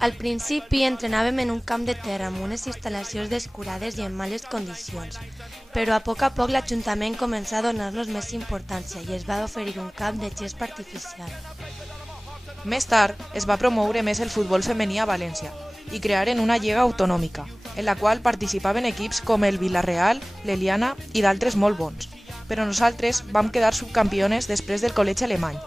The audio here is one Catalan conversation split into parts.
Al principi entrenàvem en un camp de terra amb unes instal·lacions descurades i en males condicions, però a poc l'Ajuntament començà a donar-nos més importància i es va oferir un camp de gespa artificial. Més tard es va promoure més el futbol femení a València i crearen una lliga autonòmica, en la qual participaven equips com el Villarreal, l'Eliana i d'altres molt bons. Però nosaltres vam quedar subcampiones després del col·legi alemany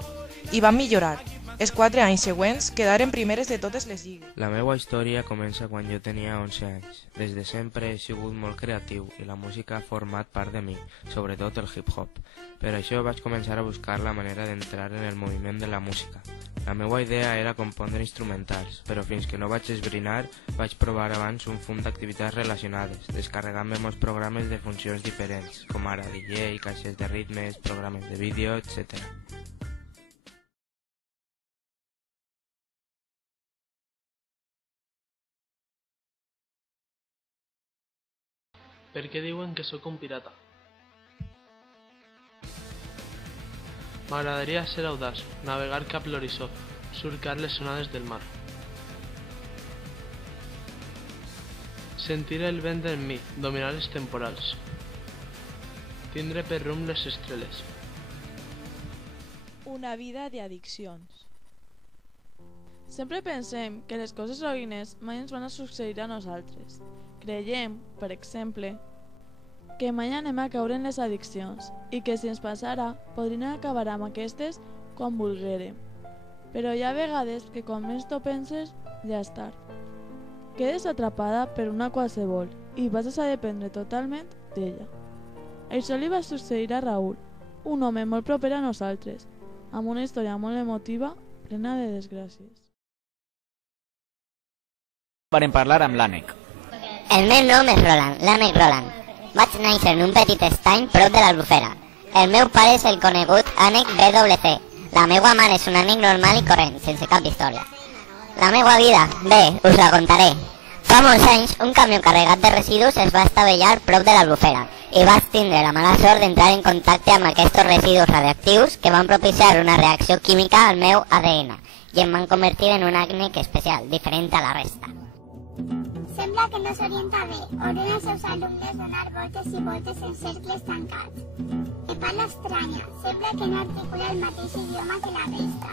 i vam millorar. Els 4 anys següents quedaren primeres de totes les lligues. La meva història comença quan jo tenia 11 anys. Des de sempre he sigut molt creatiu i la música ha format part de mi, sobretot el hip-hop. Per això vaig començar a buscar la manera d'entrar en el moviment de la música. La meva idea era compondre instrumentals, però fins que no vaig esbrinar vaig provar abans un fum d'activitats relacionades, descarregant-me molts programes de funcions diferents, com ara DJ, caixes de ritmes, programes de vídeo, etc. Per què diuen que sóc un pirata? M'agradaria ser audaç, navegar cap l'horitzó, surcar les onades del mar. Sentir el vent en mi, dominar els temporals. Tindre per rumb les estrelles. Una vida d'addiccions. Sempre pensem que les coses roïnes mai ens van a succeir a nosaltres. Creiem, per exemple, que mai anem a caure en les addiccions i que si ens passara podrien acabar amb aquestes quan volguérem. Però hi ha vegades que quan més t'ho penses ja és tard. Quedes atrapada per una qualsevol i passes a dependre totalment d'ella. Això li va succeir a Raül, un home molt proper a nosaltres, amb una història molt emotiva plena de desgràcies. Varen parlar amb l'Ànec. El meu nom és Roland, l'Ànec Roland. Vaig néixer en un petit estany prop de l'Albufera. El meu pare és el conegut Ànec BWC. La meva mare és un ànec normal i corrent, sense cap història. La meva vida, bé, us la contaré. Fa molts anys, un camió carregat de residus es va estavellar prop de l'Albufera i vaig tindre la mala sort d'entrar en contacte amb aquests residus radioactius que van propiciar una reacció química al meu ADN i em van convertir en un ànec especial, diferent a la resta. Sembla que no s'orienta bé. Ordena als seus alumnes donar voltes i voltes en cercles tancats. Que parla estranya. Sembla que no articula el mateix idioma que la resta.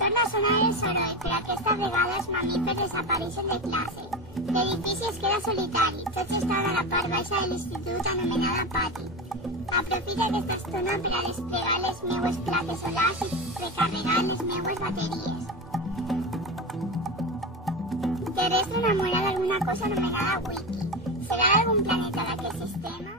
Torna a sonar el soroll, però aquesta vegada els mamífers desapareixen de classe. L'edifici es queda solitari. Tots estan a la part baixa de l'institut anomenada pati. Aprofita aquesta estona per a desplegar les meues plaques solars i recarregar les meues bateries. Terrestre enamorada d'alguna cosa anomenada Wiki. Serà d'algun planeta d'aquest sistema?